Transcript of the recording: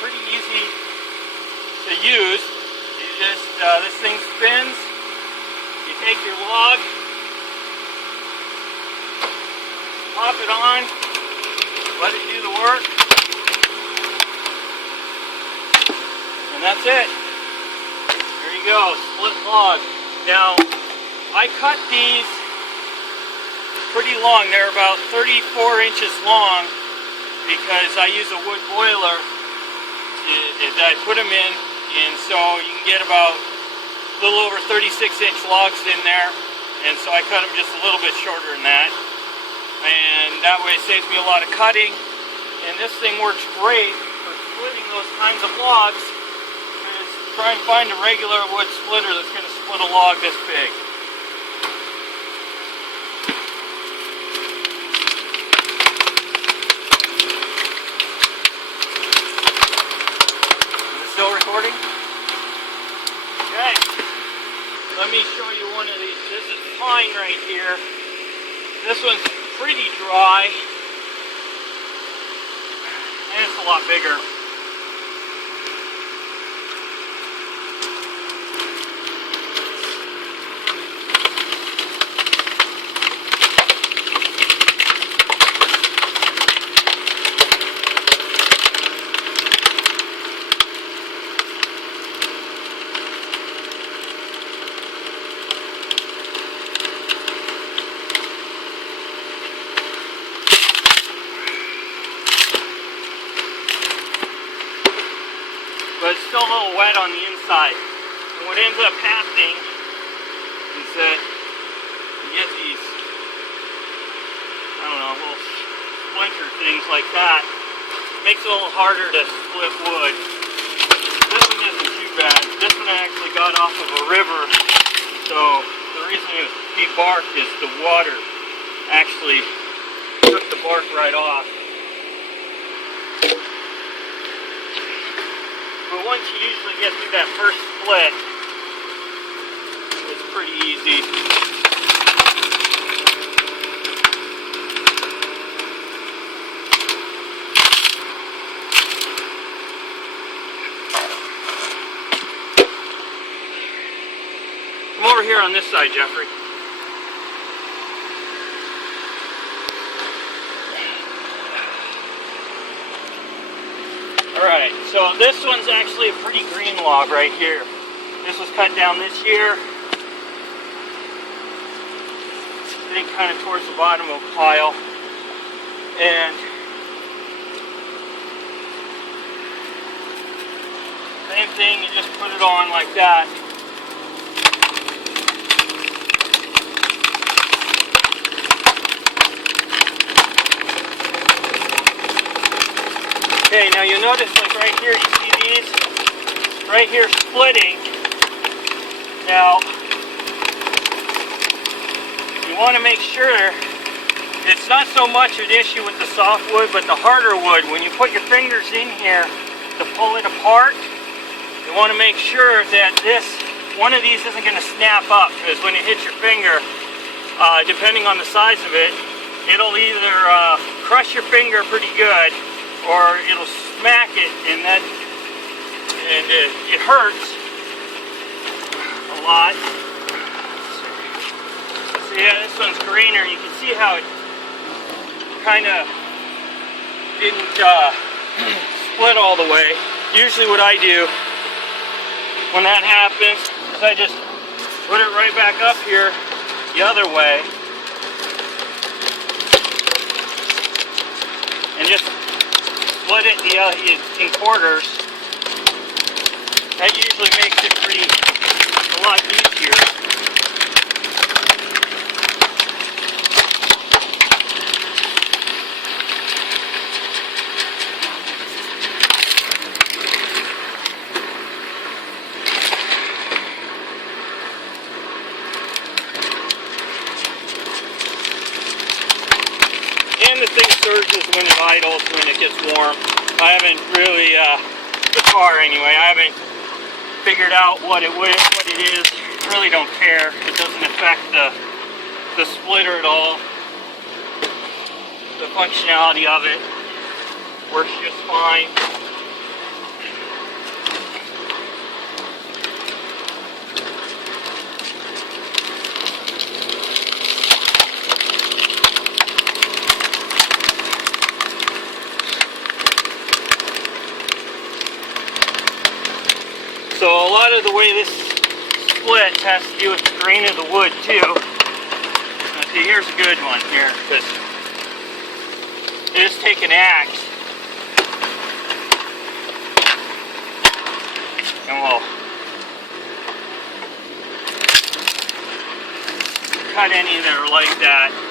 pretty easy to use. You just, this thing spins, you take your log, pop it on, let it do the work, and that's it. There you go, split log. Now, I cut these pretty long. They're about 34 inches long because I use a wood boiler that I put them in, and so you can get about a little over 36-inch logs in there, and so I cut them just a little bit shorter than that, and that way it saves me a lot of cutting. And this thing works great for splitting those kinds of logs. Try and find a regular wood splitter that's going to split a log this big. Is it still recording? Okay. Let me show you one of these. This is pine right here. This one's pretty dry. And it's a lot bigger. But it's still a little wet on the inside. And what ends up happening is that you get these, I don't know, little splinter things like that. It makes it a little harder to split wood. This one isn't too bad. This one I actually got off of a river. So the reason it was debarked is the water actually took the bark right off. But once you usually get through that first split, it's pretty easy. Come over here on this side, Jeffrey. Alright, so this one's actually a pretty green log right here. This was cut down this year. I think kind of towards the bottom of the pile. And same thing, you just put it on like that. Okay, now you'll notice, like right here, you see these? Right here splitting. Now, you want to make sure it's not so much an issue with the softwood, but the harder wood. When you put your fingers in here to pull it apart, you want to make sure that one of these isn't going to snap up, because when it hits your finger, depending on the size of it, it'll either crush your finger pretty good, or it'll smack it, and it hurts a lot. So yeah, this one's greener. You can see how it kind of didn't split all the way. Usually what I do when that happens is I just put it right back up here the other way and just split it in quarters. That usually makes it a lot easier. And the thing surges when it idles, when it gets warm. I haven't really, so far anyway, I haven't figured out what it is. I really don't care. It doesn't affect the splitter at all. The functionality of it works just fine. lot of the way this splits has to do with the grain of the wood too. Okay, here's a good one here, because just take an axe and we'll cut any that are like that.